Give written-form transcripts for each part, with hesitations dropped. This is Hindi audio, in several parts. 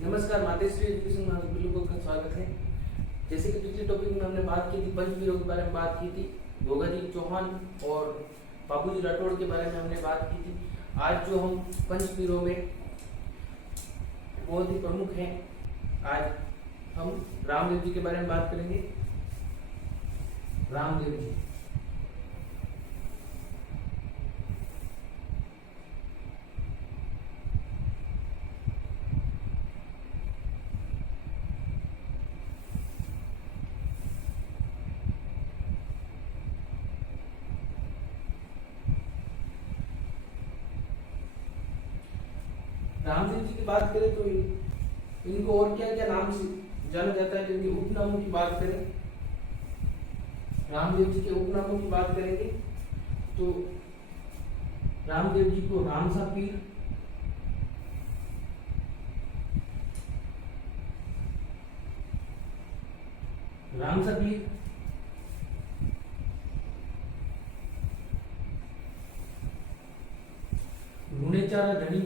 नमस्कार, मातेश्री एजुकेशन में आप सभी लोगों का स्वागत है। जैसे कि पिछले टॉपिक में हमने बात की थी, पंचवीरों के बारे में बात की थी, भोगाजी चौहान और बाबूजी राठौड़ के बारे में हमने बात की थी। आज जो हम पंचवीरों में बहुत ही प्रमुख हैं, आज हम रामदेव जी के बारे में बात करेंगे। रामदेव जी रामदेव जी की बात करें तो इनको और क्या क्या नाम से जाना जाता है। तो इनके उपनामों की बात करें, रामदेव जी के उपनामों की बात करेंगे तो रामदेव जी को रामसा पीर, रामसा पीर, लूणेचारा धनी,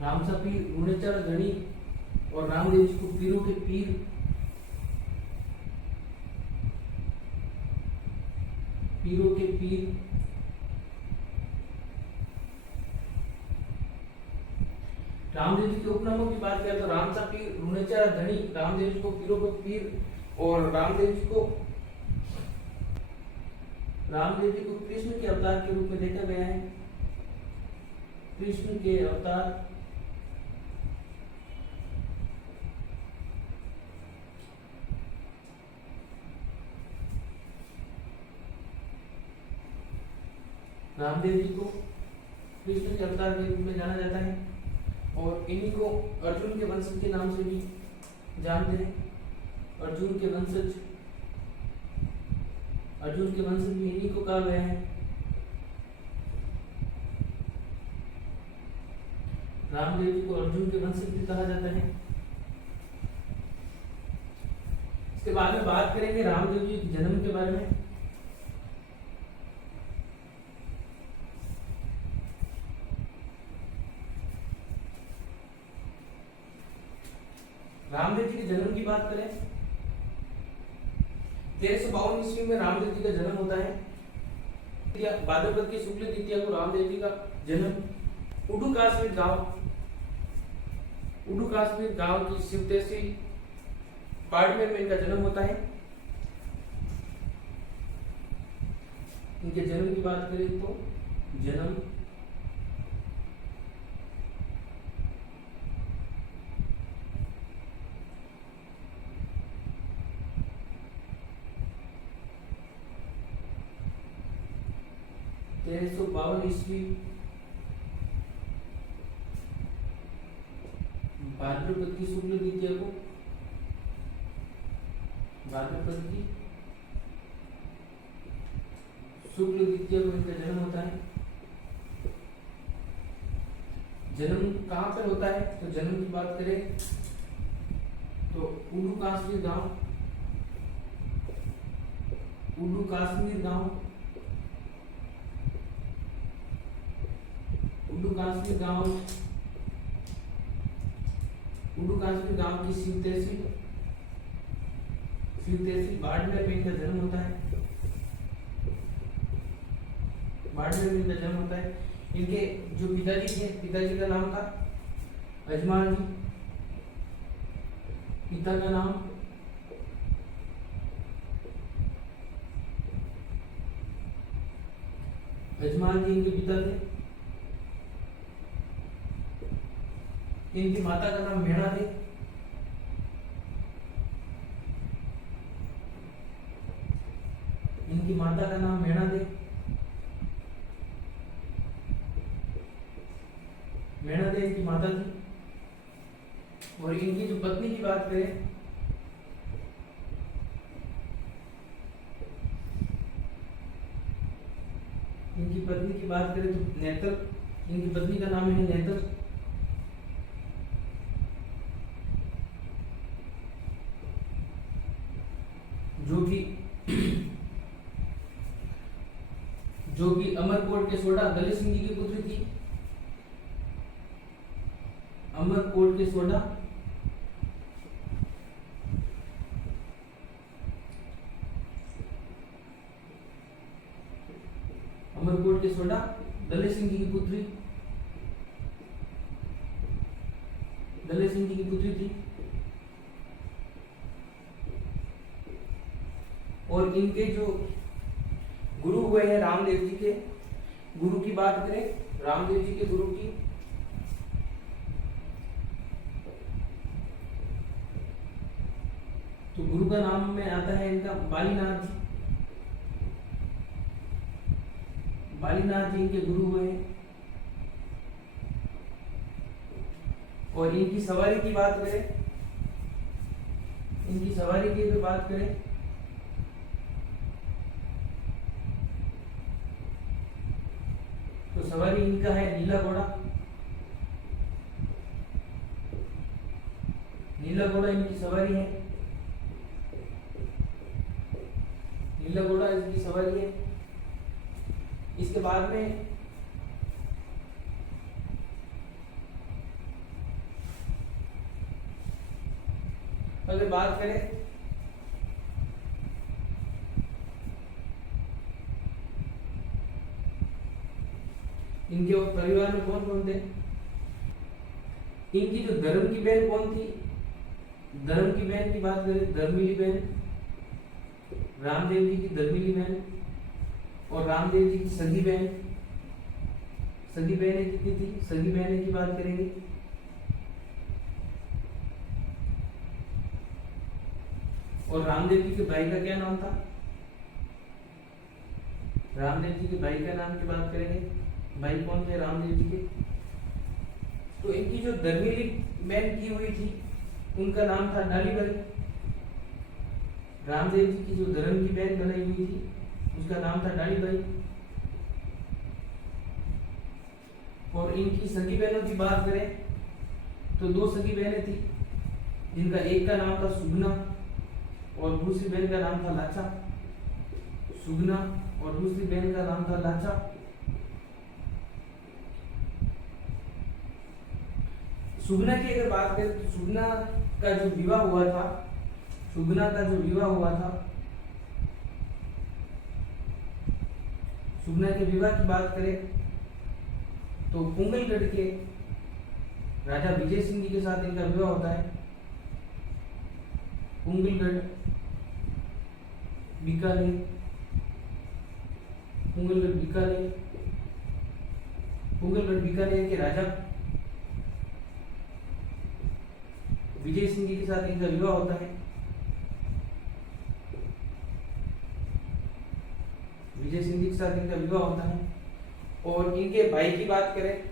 रामसा पीर, लूणेचारा धनी और रामदेव जी को पीरों के पीर, पीरों के पीर, रामदेव जी के उपनामों की बात करें तो रामसा पीर, लूणेचारा धनी, रामदेव जी को पीरों के पीर और रामदेव जी को कृष्ण के अवतार के रूप में देखा गया है। कृष्ण के अवतार, रामदेव जी को कृष्ण के अवतार के रूप में जाना जाता है और इन्हीं को अर्जुन के वंशज के नाम से भी जानते हैं। अर्जुन के वंशज भी इन्हीं को कहा गया है। रामदेव जी को अर्जुन के वंशज भी कहा जाता है। इसके बाद में बात करेंगे रामदेव जी के जन्म के बारे में। रामदेव जी के जन्म की बात करें, 1352 ईस्वी में रामदेव जी का जन्म होता है। भाद्रपद की शुक्ल द्वितीया को रामदेव जी का जन्म उडू काश्मीर गांव की शिवतेसी बाड़मेर में इनका जन्म होता है। इनके जन्म की बात करें तो जन्म 1352 ईस्वी भाद्रपद की शुक्ल द्वितीया को, इनका जन्म होता है। जन्म कहाँ पर होता है तो जन्म की बात करें तो उडू काश्मीर गांव की शिवतेसी बाड़मेर में इनका जन्म होता है। इनके जो पिताजी थे, पिताजी का नाम था अजमान जी, पिता का नाम अजमान जी इनके पिता थे। इनकी माता का नाम मेणा थी। इनकी माता का नाम मेणा थी। इनकी माता थी। और इनकी जो पत्नी की बात करें, इनकी पत्नी की बात करें तो नेत्र, इनकी पत्नी का नाम है नेत्र। जो कि अमरकोट के सोडा दले सिंह जी की पुत्री थी। अमरकोट के सोडा दले सिंह जी की पुत्री थी। और इनके जो गुरु हुए हैं रामदेव जी के गुरु की बात करें, रामदेव जी के गुरु की, तो गुरु का नाम में आता है इनका बालीनाथ जी। बालीनाथ जी इनके गुरु हुए हैं। और इनकी सवारी की बात करें, तो सवारी इनका है नीला घोड़ा। नीला घोड़ा इनकी सवारी है। नीला घोड़ा इसकी सवारी है। इसके बाद में अगर बात करें इनके परिवार में कौन कौन थे, इनकी जो धर्म की बहन कौन थी, धर्म की बहन की बात करें, धर्मिली बहन, रामदेव जी की धर्मिली बहन, और रामदेव जी की सगी बहन, सगी बहनें कितनी थी, सगी बहनें की बात करेंगे। और रामदेव जी के भाई का क्या नाम था, रामदेव जी के भाई का नाम की बात करेंगे, भाई कौन थे रामदेव जी के। तो इनकी जो धर्मिली बहन की हुई थी उनका नाम था डालीबाई। रामदेव जी की जो धर्म की बहन बनाई हुई थी उसका नाम था डालीबाई। और इनकी सगी बहनों की बात करें तो दो सगी बहनें थी, जिनका एक का नाम था सुगना और दूसरी बहन का नाम था लाचा। सुगना और दूसरी बहन का नाम था लाचा। सुगना की अगर बात करें तो सुगना का जो विवाह हुआ था, सुगना के विवाह की बात करें तो कुंगलगढ़ के राजा विजय सिंह जी के साथ इनका विवाह होता है। कुंगलगढ़ बीकानेर के राजा विजय सिंह जी के साथ इनका विवाह होता है। विजय सिंह जी के साथ इनका विवाह होता है। और इनके भाई की बात करें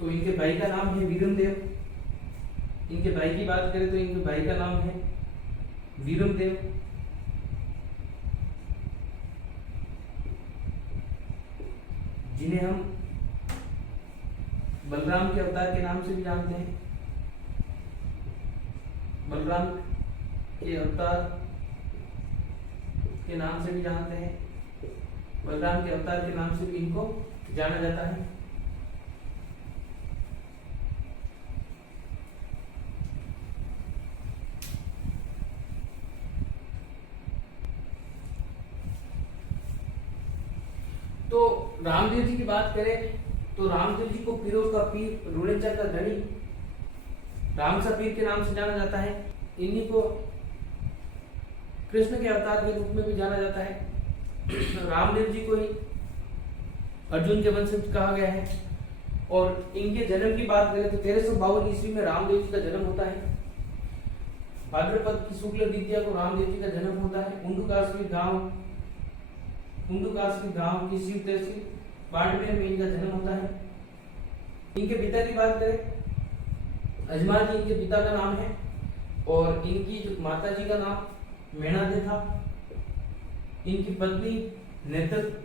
तो इनके भाई का नाम है वीरमदेव। इनके भाई की बात करें तो इनके भाई का नाम है वीरमदेव। जिन्हें हम बलराम के अवतार के नाम से भी जानते हैं। बलराम के अवतार के नाम से भी जानते हैं। बलराम के अवतार के नाम से भी इनको जाना जाता है। तो रामदेव जी की बात करें तो रामदेव जी को पीरों का पीर, रुणेचर का धनी, रामसा पीर के नाम से जाना जाता है। इन्हीं को कृष्ण के अवतार के रूप में भी जाना जाता है। रामदेव जी को ही अर्जुन के वंशज कहा गया है। और इनके जन्म की बात करें तो 1352 ईस्वी में रामदेव जी का जन्म होता है। भाद्रपद की शुक्ल द्वितीया को रामदेव जी का जन्म होता है। उंडुकाश्मी गांव की शिव तहसील बाड़मेर में इनका जन्म होता है। इनके पिता की बात करें, अजमाल जी इनके पिता का नाम है। और इनकी जो माता जी का नाम मेणादे था। इनकी पत्नी नेतर,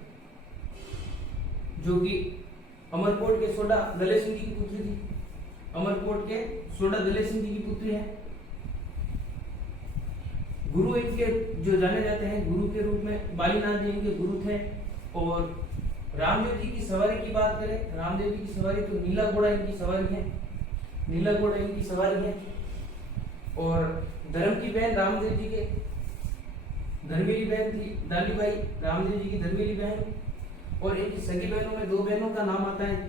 जो कि अमरकोट के सोडा दले सिंह की पुत्री थी। अमरकोट के सोडा दले सिंह जी की पुत्री है। गुरु इनके जो जाने जाते हैं गुरु के रूप में बालीनाथ जी इनके गुरु थे। और रामदेव जी की सवारी की बात करें, रामदेव जी की सवारी तो नीला घोड़ा इनकी सवारी है, नीला घोड़ा इनकी सवारी है। और धर्म की बहन रामदेव जी के धर्मेली बहन थी डालीबाई, रामदेव जी की धर्मेली बहन। और इनकी सगी बहनों में 2 बहनों का नाम आता है,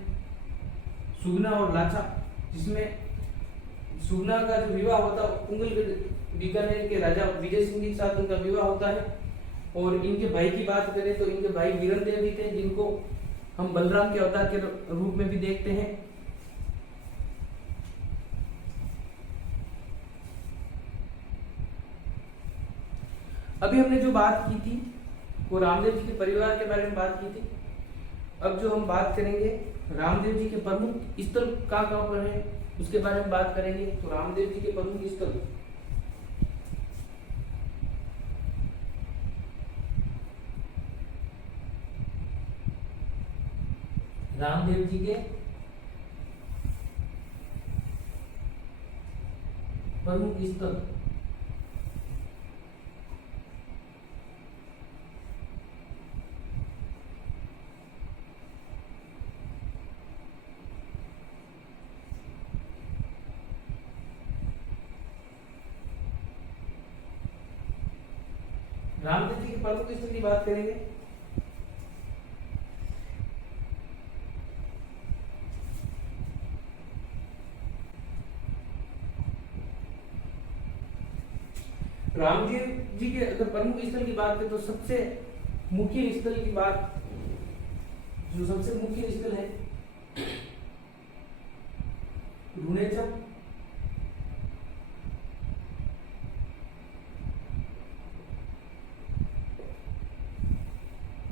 सुगना और लाचा, जिसमें सुगना का जो विवाह होता है उंगल बीकानेर के राजा विजय सिंह के साथ उनका विवाह होता है। और इनके भाई की बात करें तो इनके भाई वीरनदेव भी थे, जिनको हम बलराम के अवतार के रूप में भी देखते हैं। अभी हमने जो बात की थी वो रामदेव जी के परिवार के बारे में बात की थी। अब जो हम बात करेंगे रामदेव जी के प्रमुख स्थल कहाँ पर है उसके बारे में बात करेंगे। तो रामदेव जी के प्रमुख स्थल रामदेव जी के प्रमुख स्थल रामदेव जी के प्रमुख स्थल की बात करेंगे। रामदेव जी के अगर प्रमुख स्थल की बात करें तो सबसे मुख्य स्थल की बात, जो सबसे मुख्य स्थल है रुणेचक,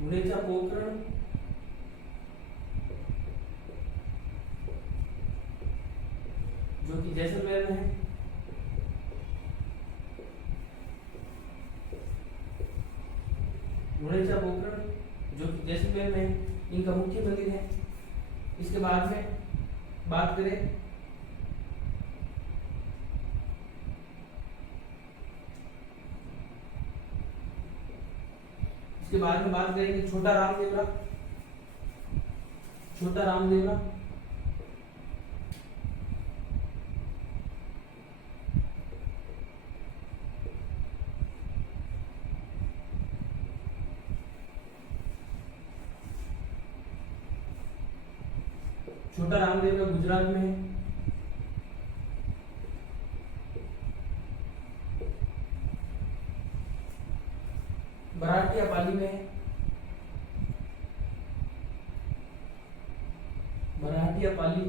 रुणेचा पोखरण, जो कि जैसलमेर में है। रुणेचा पोखरण जो कि जैसलमेर में है, इनका मुख्य मंदिर है। इसके बाद में बात करें इसके बाद में बात करेंगे छोटा रामदेवरा, छोटा रामदेवरा छोटा रामदेवरा गुजरात में है। बराटिया पाली में है, बराटिया पाली,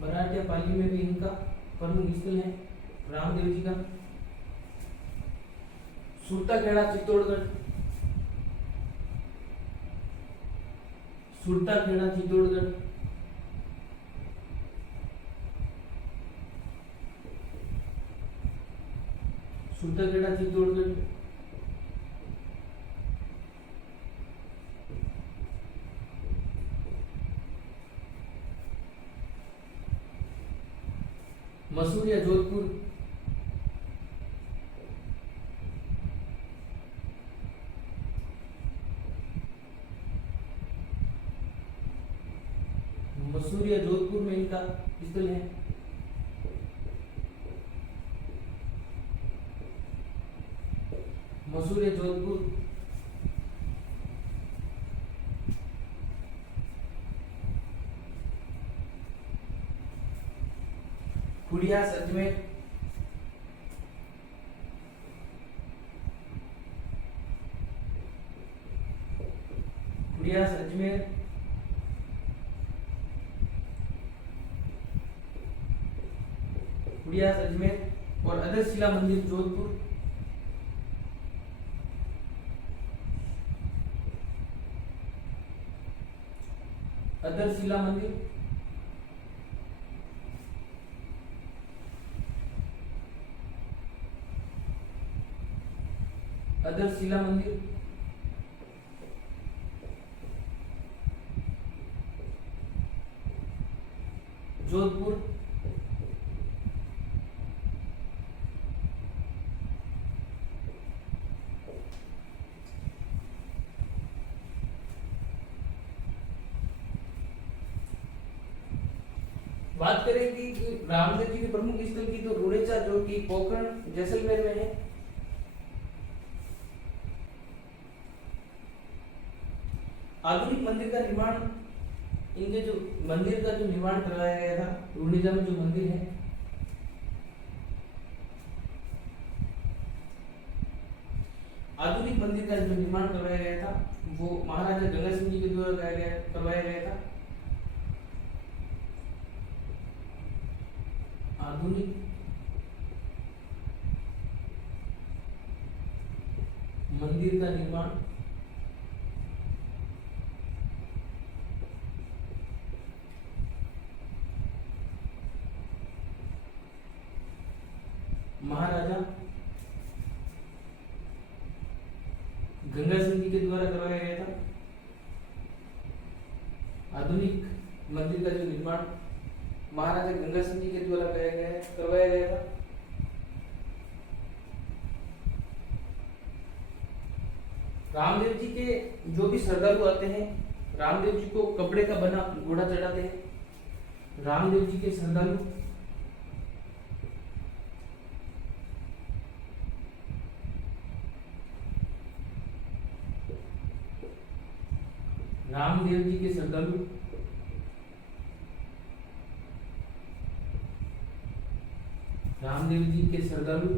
बराटिया पाली में भी इनका प्रमुख स्थल है रामदेव जी का। सुरताखेड़ा चित्तौड़गढ़, सुरताखेड़ा चित्तौड़गढ़, सुरताखेड़ा चित्तौड़गढ़, मसूरिया जोधपुर, मसूरिया जोधपुर में इनका स्थल है। मसूरिया जोधपुर, खुड़ियास अजमेर, खुड़ियास अजमेर, खुड़ियास अजमेर और अदरशिला मंदिर जोधपुर, अदरशिला मंदिर, अदरशिला मंदिर, जोधपुर, बात करें कि रामदेव जी के प्रमुख स्थल की तो रुड़ेचा जो कि पोखरण जैसलमेर में है। आधुनिक मंदिर का निर्माण, इनके जो मंदिर का जो निर्माण करवाया गया था रुड़ेचा में जो मंदिर है, आधुनिक मंदिर का जो निर्माण करवाया गया था वो महाराजा गंगा सिंह जी के द्वारा करवाया गया था। आधुनिक मंदिर का निर्माण महाराजा गंगा सिंह जी के द्वारा करवाया गया था। आधुनिक मंदिर का जो निर्माण महाराजा गंगा सिंह जी के द्वारा करवाया गया था। रामदेव जी के जो भी श्रद्धालु आते हैं, रामदेव जी को कपड़े का बना घोड़ा चढ़ाते हैं। रामदेव जी के श्रद्धालु रामदेव जी के श्रद्धालु रामदेव जी के श्रद्धालु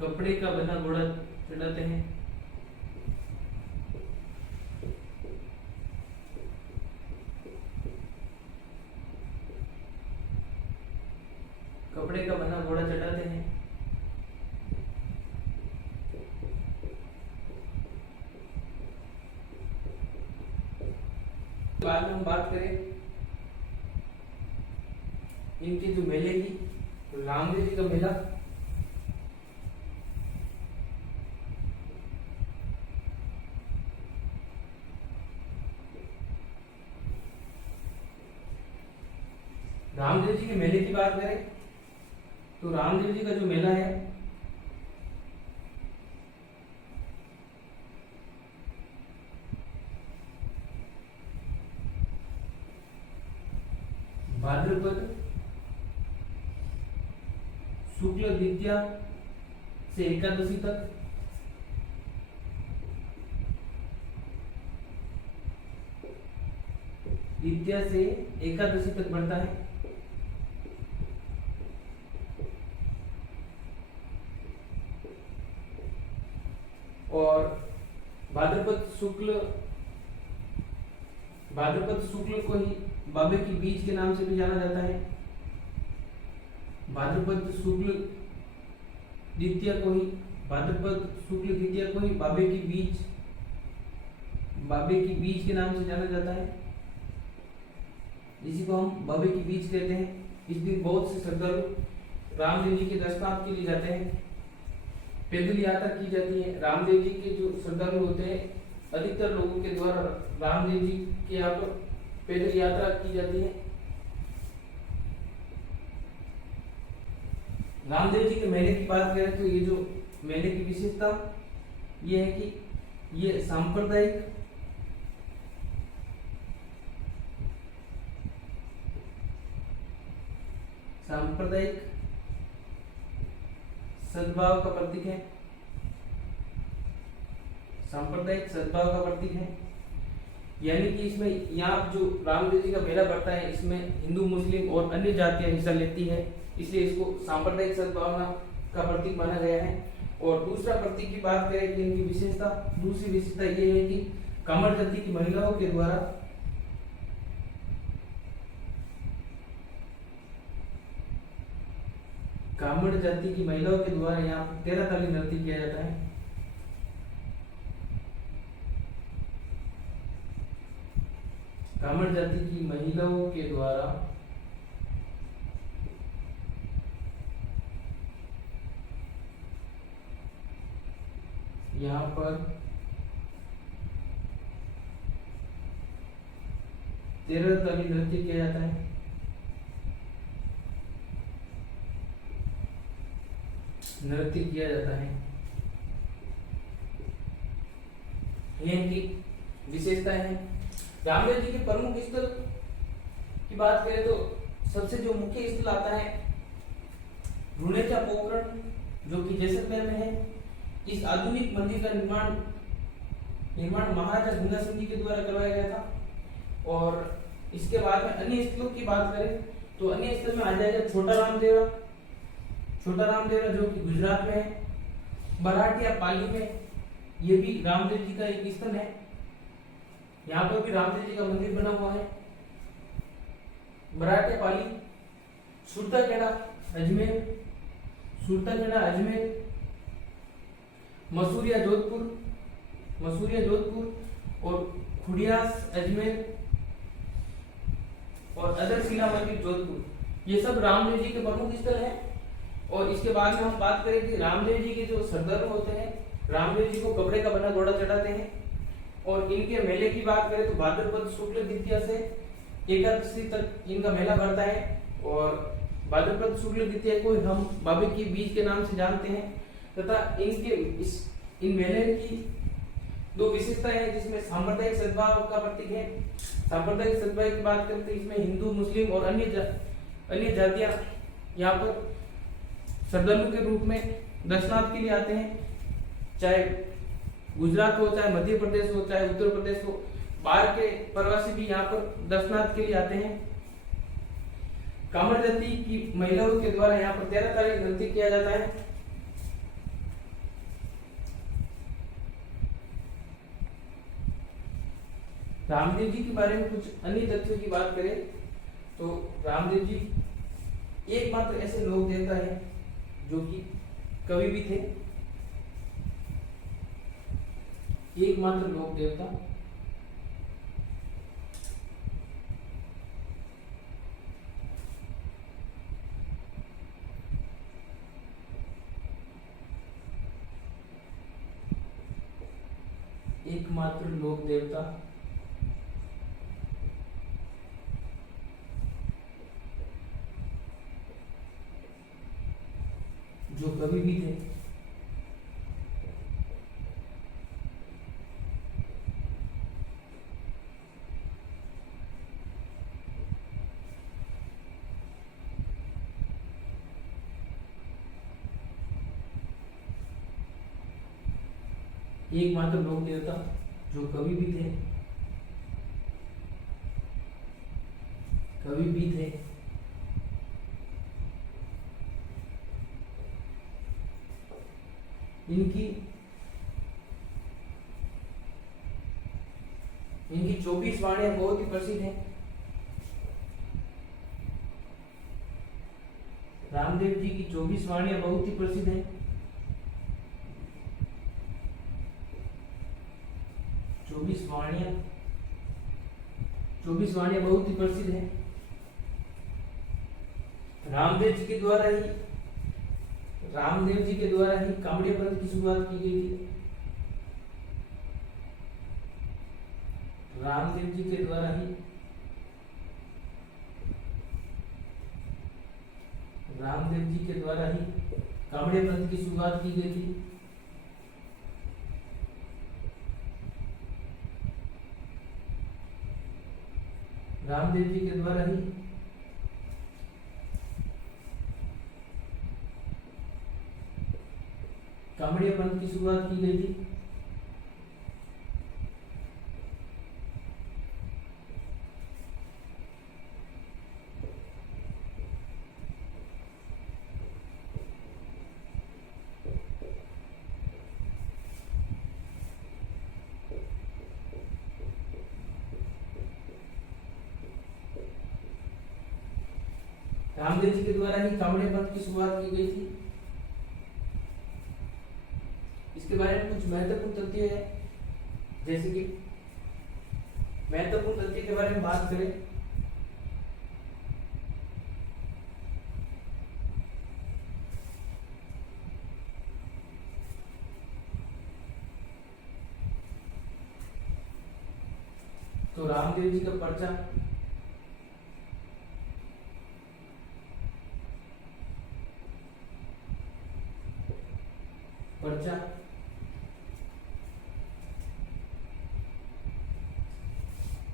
कपड़े का बना घोड़ा चढ़ाते हैं। कपड़े का बना घोड़ा चढ़ाते हैं। बाद में हम बात करें इनके जो मेले की, तो रामदेव जी का मेला रामदेव जी के मेले की बात करें तो रामदेव जी का जो मेला है भाद्रपद शुक्ल द्वितीया से एकादशी तक, द्वितीया से एकादशी तक बढ़ता है। और भाद्रपद शुक्ल को ही बाबे की बीज के नाम से भी जाना जाता है। भाद्रपद शुक्ल द्वितीया को ही बाबे की बीज के नाम से जाना जाता है। इसी को हम बाबे की बीज कहते हैं। इस दिन बहुत से श्रद्धालु रामदेव जी के दर्शनार्थ के लिए जाते हैं। पैदल यात्रा की जाती है। रामदेव जी के जो श्रद्धालु होते हैं, अधिकतर लोगों के द्वारा रामदेव जी के यहाँ पर पैदल यात्रा की जाती है। रामदेव जी के मेले की बात करें तो ये जो मेले की विशेषता ये है कि ये सांप्रदायिक सद्भाव का प्रतीक है। सांप्रदायिक सद्भाव का प्रतीक है, यानी कि इसमें यहाँ जो रामदेव जी का मेला बढ़ता है इसमें हिंदू, मुस्लिम और अन्य जातियां हिस्सा लेती है, इसलिए इसको सांप्रदायिक सद्भावना का प्रतीक माना गया है। और दूसरा प्रतीक की बात करें कि इनकी विशेषता, दूसरी विशेषता ये है कि कामड़ जाति की महिलाओं के द्वारा यहाँ 13 ताली नृत्य किया जाता है। कामड़ जाति की महिलाओं के द्वारा यहाँ पर 13 ताली नृत्य किया जाता है। नृत्य किया जाता है। ये इनकी विशेषताएं हैं। रामदेव जी के प्रमुख स्थल की बात करें तो सबसे जो मुख्य स्थल आता है रुणेचा पोखरण, जो कि जैसलमेर में है। इस आधुनिक मंदिर का निर्माण महाराजा गंगा सिंह जी के द्वारा करवाया गया था। और इसके बाद में अन्य स्थलों की बात करें तो अन्य स्थल में आ जाएगा छोटा रामदेवरा जो कि गुजरात में है। बराटिया पाली में ये भी रामदेव जी का एक स्थल है। यहाँ पर भी रामदेव जी का मंदिर बना हुआ है। बराटिया पाली, सुरताखेड़ा अजमेर, मसूरिया जोधपुर और खुडियास अजमेर और अदरशिला मंदिर जोधपुर, ये सब रामदेव जी के प्रमुख स्थल हैं। और इसके बाद में हम बात करें कि रामदेव जी के जो श्रद्धालु होते हैं रामदेव जी को कपड़े का बना घोड़ा चढ़ाते हैं। और इनके मेले की बात करें तो भाद्रपद शुक्ल द्वितीया से एकादशी तक इनका मेला भरता है। और भाद्रपद शुक्ल द्वितीया को हम बाबे की बीज के नाम से जानते हैं। तथा इन मेले की दो विशेषताएं हैं जिसमें सांप्रदायिक सद्भाव का प्रतीक है। सांप्रदायिक सद्भाव की बात करते हैं इसमें हिंदू, मुस्लिम और अन्य जातियां यहाँ पर श्रद्धालु के रूप में दर्शनार्थ के लिए आते हैं। चाहे गुजरात हो, चाहे मध्य प्रदेश हो, चाहे उत्तर प्रदेश हो, बाहर के प्रवासी भी यहाँ पर दर्शनार्थ के लिए आते हैं। कामर जाति की महिलाओं के द्वारा यहाँ पर 13 तारीख नृत्य किया जाता है। रामदेव जी के बारे में कुछ अन्य तथ्यों की बात करें तो रामदेव जी एकमात्र ऐसे लोक देवता है जो कि कवि भी थे। एकमात्र लोक देवता, एकमात्र लोक देवता जो कवि भी थे। एकमात्र लोक देवता जो कवि भी थे। इनकी 24 वाणियां बहुत ही प्रसिद्ध हैं। रामदेव जी की 24 वाणियां बहुत ही प्रसिद्ध हैं। 24 वाणियां बहुत ही प्रसिद्ध हैं। रामदेव जी के द्वारा ही कामड़िया पंथ की शुरुआत की गई थी। रामदेव जी के द्वारा ही कामड़िया पंथ की शुरुआत की गई थी। रामदेव जी के द्वारा ही कामड़िया पंथ की शुरुआत की गई थी। रामदेव जी के द्वारा ही कामड़िया पंथ की शुरुआत की गई थी। इसके बारे में कुछ महत्वपूर्ण तथ्य है, जैसे कि महत्वपूर्ण तथ्य के बारे में बात करें तो रामदेव जी का पर्चा,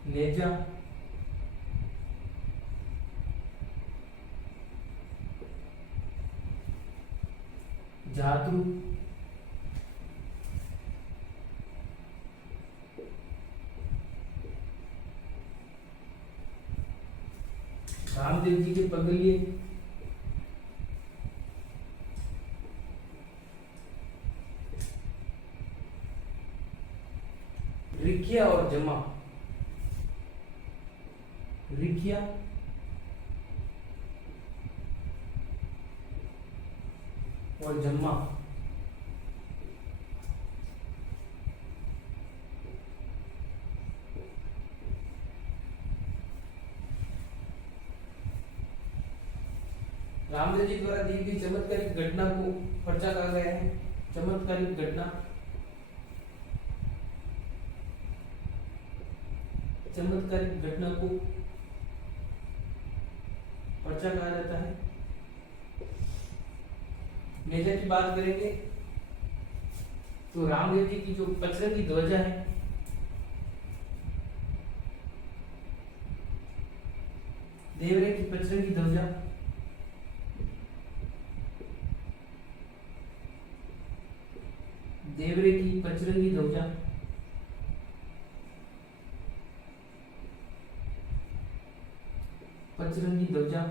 नेजा, जातरू, रामदेव जी के पगलिए, रिखिया और जमा, रिखिया और जम्मा, रामदेव जी द्वारा दी गई चमत्कारिक घटना को पर्चा कहा गया है। चमत्कारिक घटना, चमत्कारिक घटना को पर्चा कहा जाता है। नेजा की बात करेंगे तो रामदेव जी की जो पचरंगी ध्वजा है, देवरे की पचरंगी ध्वजा, देवरे की पचरंगी ध्वजा, पचरंगी ध्वजा,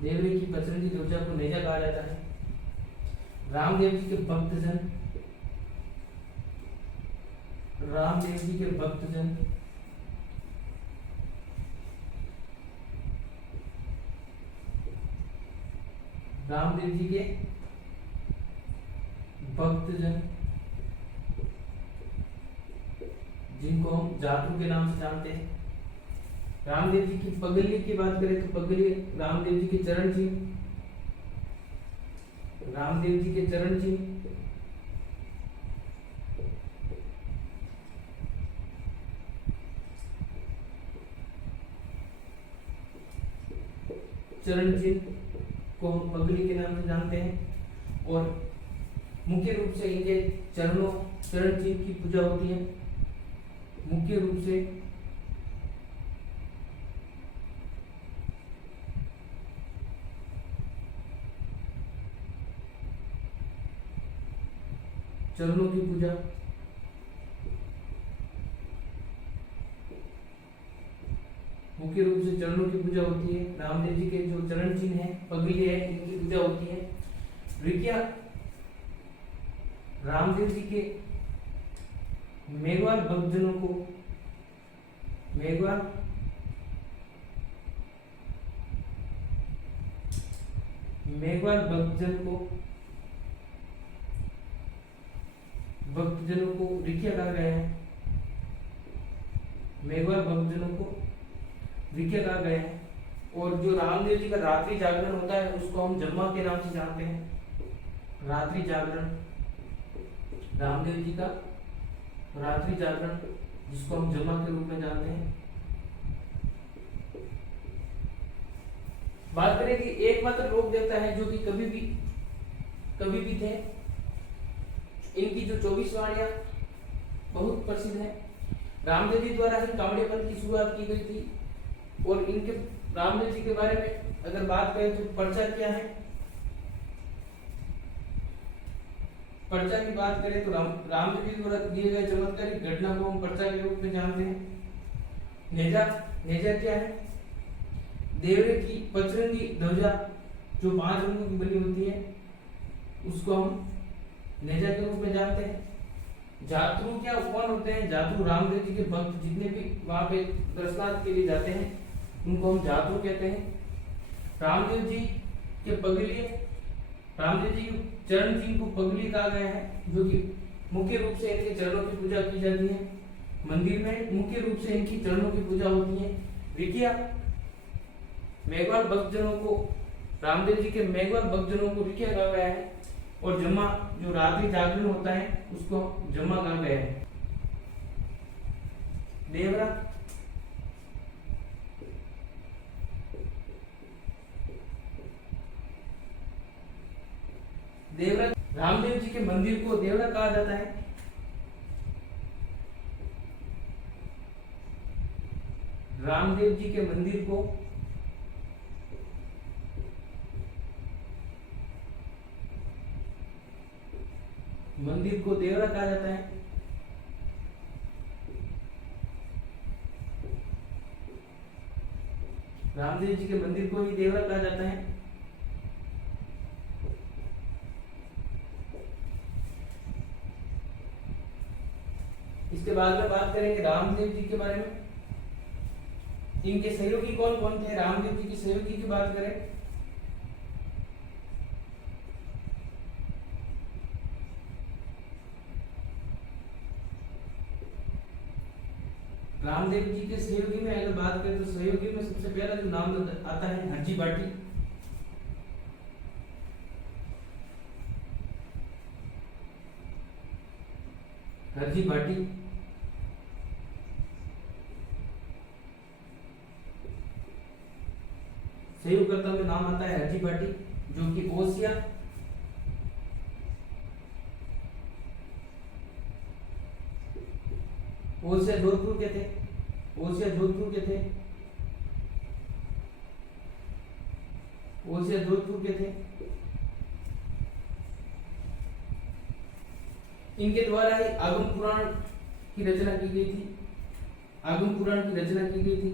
देवरे की पचरंगी ध्वजा को नेजा कहा जाता है। रामदेव जी के भक्तजन, रामदेव जी के भक्तजन, रामदेव जी के भक्तजन, जिनको हम जातरू के नाम से जानते हैं। रामदेव जी की पगली की बात करें तो पगली रामदेव जी के चरण चिन्ह, रामदेव जी के चरण चिन्ह, चरण चिन्ह को हम पगड़ी के नाम से जानते हैं। और मुख्य रूप से इनके चरणों, चरण चिन्ह की पूजा होती है। मुख्य रूप से चरणों की पूजा, मुख्य रूप से चरणों की पूजा होती है। रामदेव जी के जो चरण चिन्ह है, पगड़ी है, इनकी पूजा होती है। रिकिया रामदेव जी के मेघवाल भक्तजनों को, मेघवाल भक्तजनों को रिकिया कहा गया है। मेघवाल भक्तजनों को रिकिया कहा गया है। और जो रामदेव जी का रात्रि जागरण होता है उसको हम जम्मा के नाम से जानते हैं। रात्रि जागरण, रामदेव जी का रात्रि जागरण, जिसको हम जम्मा के रूप में जानते हैं। बात करें कि एकमात्र लोक देवता है जो कि कभी भी थे। इनकी जो 24 वाणियां बहुत प्रसिद्ध है। रामदेव जी द्वारा ही कांवड़िया पंथ की शुरुआत की गई थी। और इनके रामदेव जी के बारे में अगर बात करें तो पर्चा क्या है, पर्चा की बात करें तो रामदेव जी द्वारा दिए गए चमत्कारिक घटना को हम पर्चा के रूप में जानते हैं। नेजा क्या है? देवरे की पचरंगी ध्वजा जो 5 रंगों की बनी होती है उसको हम नेजा के रूप में जानते हैं। जातरू क्या कौन होते हैं? जातरू रामदेव जी के भक्त जितने भी वहां पे दर्शनार्थ के लिए जाते हैं उनको हम जातरू कहते हैं। रामदेव जी के पगली, रामदेव जी के चरण चिन्ह को पगली कहा गया है, जो कि मुख्य रूप से इनके चरणों की पूजा की जाती है। मंदिर में मुख्य रूप से इनकी चरणों की पूजा होती है। रिकिया मेघवाल भक्तजनों को, रामदेव जी के मेघवाल भक्तजनों को रिकिया कहा गया है। और जमा जो रात्रि जागरण होता है उसको जमा कहा गया है। देवरा देवरा रामदेव जी के मंदिर को देवरा कहा जाता है। रामदेव जी के मंदिर को देवरा कहा जाता है। रामदेव जी के मंदिर को ही देवरा कहा जाता है। इसके बाद में बात करेंगे रामदेव जी के बारे में। इनके सहयोगी कौन कौन थे? रामदेव जी की सहयोगी की बात करें रामदेव जी के सहयोगी में अगर बात करें तो सहयोगी में सबसे पहला जो नाम आता है हरजी भाटी। हरजी भाटी सहयोगकर्ता में नाम आता है हरजी भाटी, जो कि ओसिया जोधपुर के थे। ओसिया जोधपुर के थे। ओसिया जोधपुर के थे। इनके द्वारा ही आगम पुराण की रचना की गई थी। आगम पुराण की रचना की गई थी।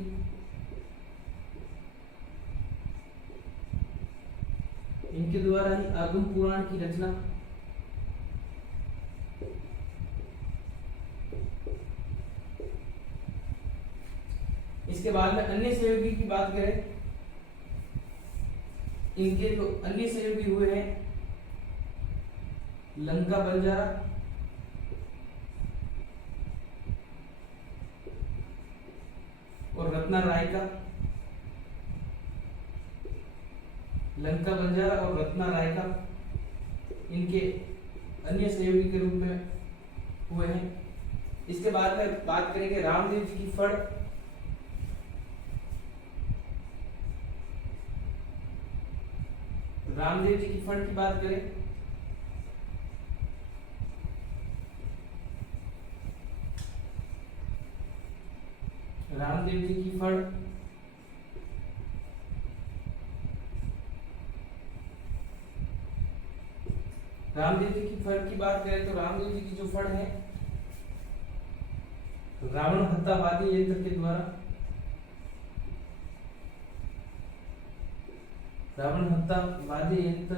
इनके द्वारा ही आगम पुराण की रचना इसके बाद में अन्य सहयोगी की बात करें, इनके जो अन्य सहयोगी हुए हैं लंका बंजारा, और रत्ना रायका। लंका बंजारा और रत्ना रायका इनके अन्य सहयोगी के रूप में हुए हैं। इसके बाद में बात करेंगे रामदेव जी की फड़। रामदेव जी की फड़ की बात करें रामदेव जी की फड़ रामदेव जी की फड़ की बात करें तो रामदेव जी की जो फड़ है रावण हत्यावादी यंत्र के द्वारा रावण हत्यावादी यंत्र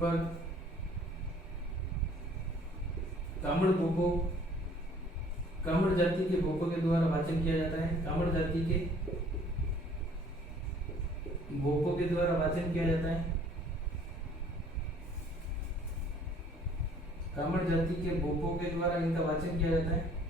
पर कामड़ भोपो कामड़ जाति के भोपो के द्वारा वाचन किया जाता है। कामड़ जाति के भोपो के द्वारा वाचन किया जाता है। कामड़ जाति के भोपो के द्वारा इनका वाचन किया जाता है।